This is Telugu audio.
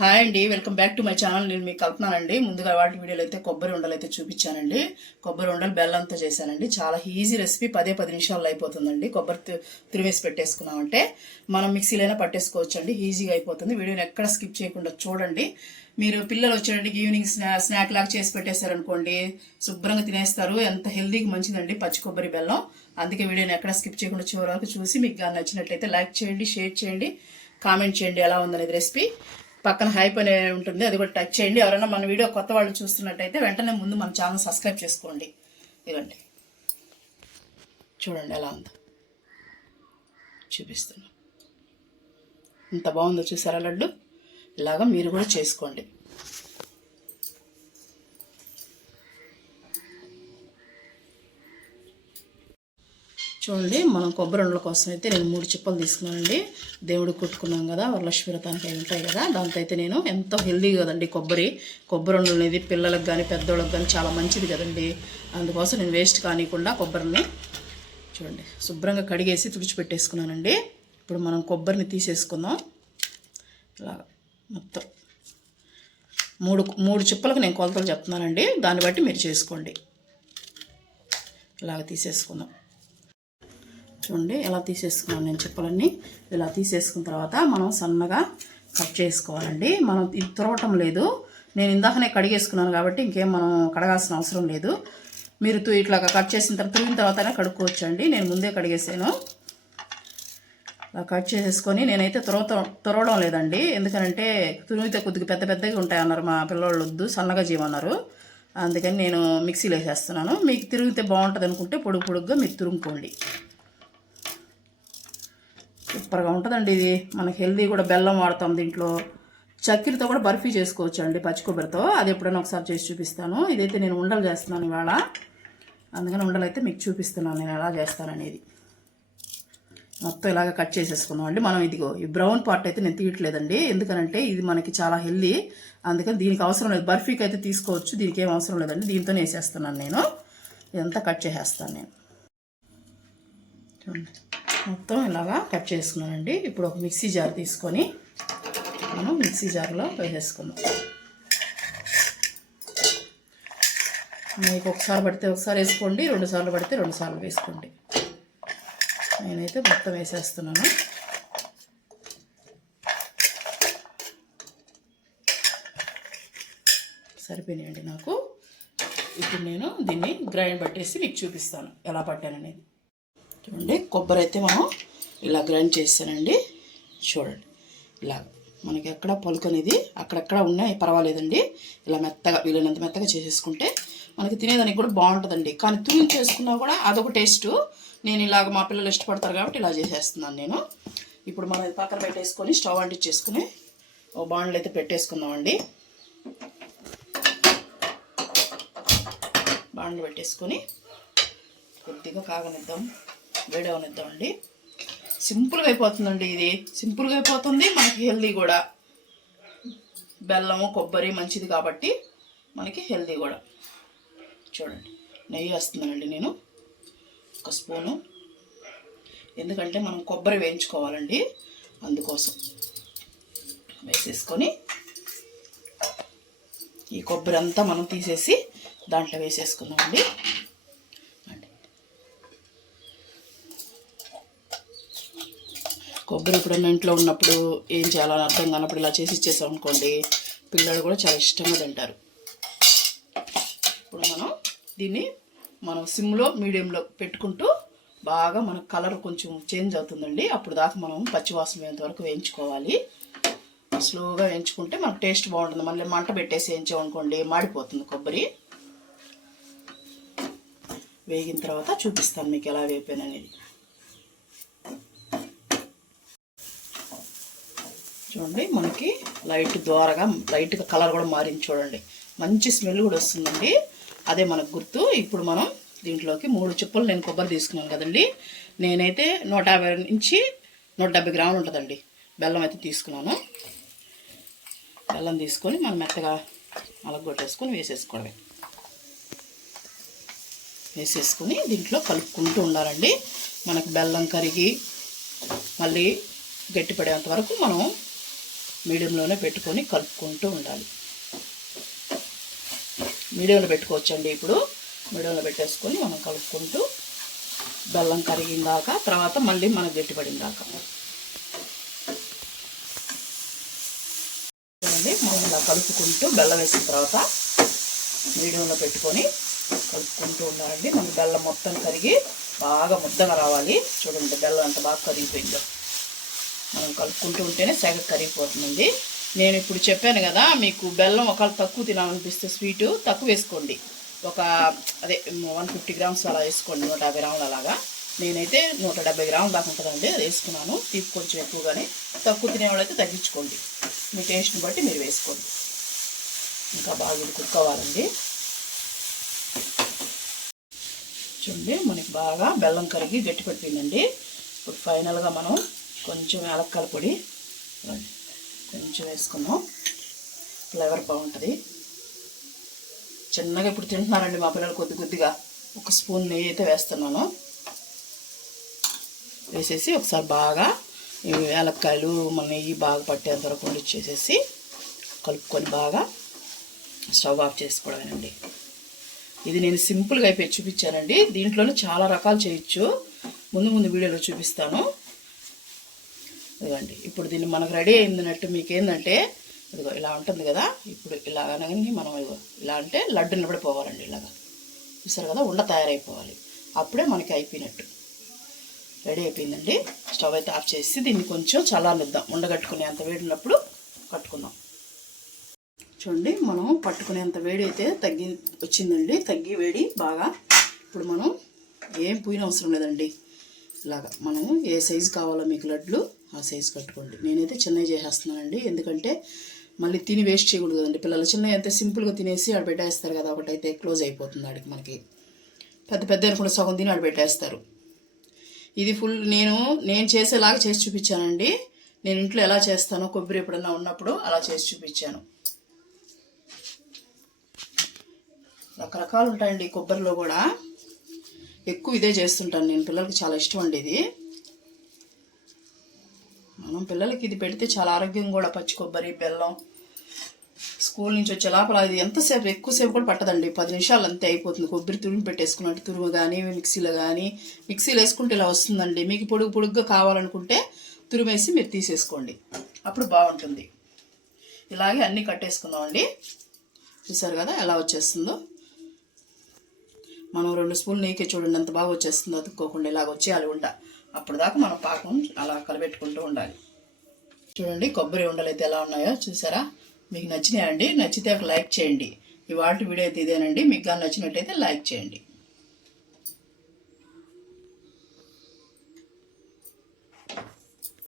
హాయ్ అండి welcome back to my channel. నేను మీకు కలుపుతున్నానండి ముందుగా వాటి వీడియోలు అయితే కొబ్బరి ఉండలు అయితే చూపించానండి. కొబ్బరి ఉండలు బెల్లంతో చేశానండి. చాలా ఈజీ రెసిపీ. పదే పది నిమిషాల్లో అయిపోతుందండి. కొబ్బరి తు- తురివేసి పెట్టేసుకున్నామంటే మనం మిక్సీలైనా పట్టేసుకోవచ్చు అండి ఈజీగా అయిపోతుంది. వీడియోని ఎక్కడ స్కిప్ చేయకుండా చూడండి. మీరు పిల్లలు వచ్చేటండి ఈవినింగ్ స్నా స్నాక్ లాగా చేసి పెట్టేశారనుకోండి శుభ్రంగా తినేస్తారు. ఎంత హెల్దీకి మంచిదండి పచ్చి కొబ్బరి బెల్లం. అందుకే వీడియోని ఎక్కడ స్కిప్ చేయకుండా చివరి వరకు చూసి మీకు నచ్చినట్లయితే లైక్ చేయండి షేర్ చేయండి కామెంట్ చేయండి ఎలా ఉందనేది రెసిపీ. పక్కన హైప్ అనే ఉంటుంది అది కూడా టచ్ చేయండి. ఎవరైనా మన వీడియో కొత్త వాళ్ళు చూస్తున్నట్టయితే వెంటనే ముందు మన ఛానల్ సబ్స్క్రైబ్ చేసుకోండి. ఇదండి చూడండి ఎలా ఉందో. చూపిస్తున్నా. ఇంత బాగుందో చూసారా లడ్డు? ఇలాగ మీరు కూడా చేసుకోండి. చూడండి మనం కొబ్బరి ఉండల కోసం అయితే నేను మూడు చిప్పలు తీసుకున్నానండి. దేవుడు కొట్టుకున్నాం కదా వరలక్ష్మి వ్రతానికి అవి ఉంటాయి కదా దాంతో అయితే నేను ఎంతో హెల్దీ కదండి కొబ్బరి. కొబ్బరి ఉండలు అనేది పిల్లలకు కానీ పెద్దోళ్ళకి కానీ చాలా మంచిది కదండి. అందుకోసం నేను వేస్ట్ కానీయకుండా కొబ్బరిని చూడండి శుభ్రంగా కడిగేసి తుడిచిపెట్టేసుకున్నానండి. ఇప్పుడు మనం కొబ్బరిని తీసేసుకుందాం. ఇలా మొత్తం మూడు మూడు చిప్పలకు నేను కొలతలు చెప్తున్నానండి. దాన్ని బట్టి మీరు చేసుకోండి. ఇలాగ తీసేసుకుందాం. చూడండి ఎలా తీసేసుకున్నాను నేను చెప్పలన్నీ. ఇలా తీసేసుకున్న తర్వాత మనం సన్నగా కట్ చేసుకోవాలండి. మనం ఇది తురవటం లేదు. నేను ఇందాకనే కడిగేసుకున్నాను కాబట్టి ఇంకేం మనం కడగాల్సిన అవసరం లేదు. మీరు తు- ఇట్లా కట్ చేసిన తర్వాత తురిగిన తర్వాతనే కడుక్కోవచ్చండి. నేను ముందే కడిగేసాను. ఇలా కట్ చేసేసుకొని నేనైతే తురవత తురవడం లేదండి. ఎందుకనంటే తురిగితే కొద్దిగా పెద్ద పెద్దగా ఉంటాయి అన్నారు మా పిల్లోళ్ళు వద్దు సన్నగా జీవన్నారు అందుకని నేను మిక్సీలో వేసేస్తున్నాను. మీకు తిరిగితే బాగుంటుంది అనుకుంటే పొడుగు పొడుగ్గా మీరు తురుముకోండి. సూపర్గా ఉంటుందండి ఇది. మనకి హెల్దీ కూడా బెల్లం వాడతాం దీంట్లో. చక్కెరతో కూడా బర్ఫీ చేసుకోవచ్చు అండి పచ్చి కొబ్బరితో. అది ఎప్పుడైనా ఒకసారి చేసి చూపిస్తాను. ఇదైతే నేను ఉండలు చేస్తున్నాను ఇవాళ. అందుకని ఉండలు అయితే మీకు చూపిస్తున్నాను నేను ఎలా చేస్తాననేది. మొత్తం ఇలాగ కట్ చేసేసుకున్నాం అండి. మనం ఇదిగో ఈ బ్రౌన్ పార్ట్ అయితే నేను తీయట్లేదండి. ఎందుకనంటే ఇది మనకి చాలా హెల్దీ. అందుకని దీనికి అవసరం లేదు. బర్ఫీకి అయితే తీసుకోవచ్చు. దీనికి ఏం అవసరం లేదండి. దీంతోనే వేసేస్తున్నాను నేను. ఇదంతా కట్ చేసేస్తాను నేను. చూడండి. మొత్తం ఇలాగా కట్ చేసుకున్నానండి. ఇప్పుడు ఒక మిక్సీ జార్ తీసుకొని మనం మిక్సీ జార్లో వేసేసుకుందాం. మీకు ఒకసారి పడితే ఒకసారి వేసుకోండి రెండు సార్లు పడితే రెండు సార్లు వేసుకోండి. నేనైతే మొత్తం వేసేస్తున్నాను. సరిపోయినాయండి నాకు. ఇప్పుడు నేను దీన్ని గ్రైండ్ పట్టేసి మీకు చూపిస్తాను ఎలా పట్టాననేది. చూడండి. కొబ్బరి అయితే మనం ఇలా గ్రైండ్ చేస్తానండి. చూడండి. ఇలా మనకి ఎక్కడ పలుకు అనేది అక్కడక్కడ ఉన్నాయి పర్వాలేదండి. ఇలా మెత్తగా వీలైనంత మెత్తగా చేసేసుకుంటే మనకి తినేదానికి కూడా బాగుంటుందండి. కానీ తురిమి చేసుకున్నా కూడా అదొక టేస్ట్. నేను ఇలాగ మా పిల్లలు ఇష్టపడతారు కాబట్టి ఇలా చేసేస్తున్నాను నేను. ఇప్పుడు మనం ఇది పక్కన పెట్టేసుకొని స్టవ్ అంటించేసుకుని ఓ బాండ్లు అయితే పెట్టేసుకుందామండి. బాండ్లు పెట్టేసుకొని కొద్దిగా కాగనిద్దాం. వేడవనిద్దామండి సింపుల్గా అయిపోతుందండి ఇది. సింపుల్గా అయిపోతుంది మనకి హెల్దీ కూడా. బెల్లము కొబ్బరి మంచిది కాబట్టి మనకి హెల్దీ కూడా. చూడండి నెయ్యి వేస్తున్నానండి నేను. ఒక స్పూను. ఎందుకంటే మనం కొబ్బరి వేయించుకోవాలండి అందుకోసం. వేసేసుకొని ఈ కొబ్బరి అంతా మనం తీసేసి దాంట్లో వేసేసుకుందామండి. కొబ్బరి ఎప్పుడన్నా ఇంట్లో ఉన్నప్పుడు ఏం చేయాలని అర్థం కానప్పుడు ఇలా చేసి ఇచ్చేసాం అనుకోండి పిల్లలు కూడా చాలా ఇష్టంగా తింటారు. ఇప్పుడు మనం దీన్ని మనం సిమ్లో మీడియంలో పెట్టుకుంటూ బాగా మన కలర్ కొంచెం చేంజ్ అవుతుందండి. అప్పుడు దాకా మనం పచ్చివాసన వేయంత వరకు వేయించుకోవాలి. స్లోగా వేయించుకుంటే మనకు టేస్ట్ బాగుంటుంది. మళ్ళీ మంట పెట్టేసి వేయించామనుకోండి మాడిపోతుంది కొబ్బరి. వేగిన తర్వాత చూపిస్తాను మీకు ఎలా వేపాననేది చూడండి. మనకి లైట్ ద్వారగా లైట్గా కలర్ కూడా మారింది చూడండి. మంచి స్మెల్ కూడా వస్తుందండి. అదే మనకు గుర్తు. ఇప్పుడు మనం దీంట్లోకి మూడు చెప్పులు నేను కొబ్బరి తీసుకున్నాను కదండి. నేనైతే నూట యాభై నుంచి నూట డెబ్బై గ్రాములు ఉంటుందండి. బెల్లం అయితే తీసుకున్నాను. బెల్లం తీసుకొని మనం మెత్తగా అలగొట్టేసుకొని వేసేసుకోవడమే. వేసేసుకొని దీంట్లో కలుపుకుంటూ ఉండాలండి. మనకు బెల్లం కరిగి మళ్ళీ గట్టిపడేంత వరకు మనం మీడియంలోనే పెట్టుకొని కలుపుకుంటూ ఉండాలి. మీడియంలో పెట్టుకోవచ్చండి ఇప్పుడు. మీడియంలో పెట్టేసుకొని మనం కలుపుకుంటూ బెల్లం కరిగిందాక తర్వాత మళ్ళీ మనం గట్టిపడిందాక. మనం ఇలా కలుపుకుంటూ బెల్లం వేసిన తర్వాత మీడియంలో పెట్టుకొని కలుపుకుంటూ ఉండాలండి. మనకి బెల్లం మొత్తం కరిగి బాగా ముద్దగా రావాలి. చూడండి బెల్లం ఎంత బాగా కరిగిపోయిందో. కలుపుకుంటూ ఉంటేనే సెగ కరిగిపోతుందండి. నేను ఇప్పుడు చెప్పాను కదా మీకు బెల్లం ఒకవేళ తక్కువ తినాలనిపిస్తే స్వీటు తక్కువ వేసుకోండి. ఒక అదే వన్ ఫిఫ్టీ గ్రామ్స్ అలా వేసుకోండి నూట యాభై గ్రాములు అలాగా. నేనైతే నూట డెబ్బై గ్రాములు దాకా ఉంటుందండి అది వేసుకున్నాను. తీపి కొంచెం ఎక్కువగానే. తక్కువ తినేవాళ్ళైతే తగ్గించుకోండి. మీ టేస్ట్ని బట్టి మీరు వేసుకోండి. ఇంకా బాగా ఇది చూడండి మనకి బాగా బెల్లం కరిగి గట్టి పెట్టిందండి ఇప్పుడు ఫైనల్గా మనం కొంచెం యాలక్కల పొడి. కొంచెం వేసుకుందాం. ఫ్లేవర్ బాగుంటుంది. చిన్నగా ఇప్పుడు తింటున్నారండి మా పిల్లలు కొద్ది కొద్దిగా. ఒక స్పూన్ నెయ్యి అయితే వేస్తున్నాను. వేసేసి ఒకసారి బాగా ఈ యాలక్కాయలు మన నెయ్యి బాగా పట్టేంత వరకు వండిచ్చేసేసి కలుపుకొని బాగా స్టవ్ ఆఫ్ చేసుకోవడమేనండి. ఇది నేను సింపుల్గా అయిపోయి చూపించానండి. దీంట్లోనే చాలా రకాలు చేయొచ్చు. ముందు ముందు వీడియోలో చూపిస్తాను. ఇదిగోండి ఇప్పుడు దీన్ని మనకు రెడీ అయిందన్నట్టు మీకు ఏంటంటే ఇదిగో ఇలా ఉంటుంది కదా ఇప్పుడు ఇలా అనగానే మనం ఇదిగో ఇలా అంటే లడ్డు నిలబడిపోవాలండి ఇలాగా. చూసారు కదా ఉండ తయారైపోవాలి. అప్పుడే మనకి అయిపోయినట్టు. రెడీ అయిపోయిందండి. స్టవ్ అయితే ఆఫ్ చేసి దీన్ని కొంచెం చల్లారనిద్దాం. ఉండగట్టుకునే అంత వేడి ఉన్నప్పుడు కట్టుకుందాం. చూడండి మనం పట్టుకునేంత వేడి అయితే తగ్గి వచ్చిందండి. తగ్గి వేడి బాగా. ఇప్పుడు మనం ఏం పూయిన అవసరం లేదండి. ఇలాగా మనం ఏ సైజు కావాలో మీకు లడ్లు ఆ సైజ్ కట్టుకోండి. నేనైతే చిన్నవి చేసేస్తున్నానండి. ఎందుకంటే మళ్ళీ తిని వేస్ట్ చేయకూడదు కదండి. పిల్లలు చిన్నవి అయితే సింపుల్గా తినేసి ఆడ పెట్టేస్తారు కదా ఒకటైతే క్లోజ్ అయిపోతుంది ఆడికి మనకి. పెద్ద పెద్ద అనుకుంటే సగం తిని ఆడ పెట్టేస్తారు. ఇది ఫుల్ నేను నేను చేసేలాగా చేసి చూపించానండి. నేను ఇంట్లో ఎలా చేస్తానో కొబ్బరి ఎప్పుడన్నా ఉన్నప్పుడు అలా చేసి చూపించాను. రకరకాలు ఉంటాయండి కొబ్బరిలో కూడా. ఎక్కువ ఇదే చేస్తుంటాను నేను. పిల్లలకి చాలా ఇష్టం అండి ఇది. మనం పిల్లలకి ఇది పెడితే చాలా ఆరోగ్యం కూడా పచ్చి కొబ్బరి బెల్లం. స్కూల్ నుంచి వచ్చే లోపల అది ఎంతసేపు ఎక్కువసేపు కూడా పట్టదండి. పది నిమిషాలు అంతే అయిపోతుంది. కొబ్బరి తురుము పెట్టేసుకున్నట్టు తురుము కానీ మిక్సీలో కానీ మిక్సీలో వేసుకుంటే ఇలా వస్తుందండి. మీకు పొడుగు పొడుగ్గా కావాలనుకుంటే తురుమేసి మీరు తీసేసుకోండి. అప్పుడు బాగుంటుంది. ఇలాగే అన్నీ కట్టేసుకుందామండి. చూసారు కదా ఎలా వచ్చేస్తుందో? మనం రెండు స్పూన్లు నెయ్యికి చూడండి ఎంత బాగా వచ్చేస్తుందో. అతుక్కోకుండా ఇలాగ వచ్చేయాలి ఉండ. అప్పుడు దాకా మనం పాకం అలా కలబెట్టుకుంటూ ఉండాలి. చూడండి కొబ్బరి ఉండలు అయితే ఎలా ఉన్నాయో చూసారా? మీకు నచ్చినాయండి నచ్చితే ఒక లైక్ చేయండి. ఇవాళ వీడియో అయితే ఇదేనండి. మీకు కానీ నచ్చినట్టయితే లైక్ చేయండి.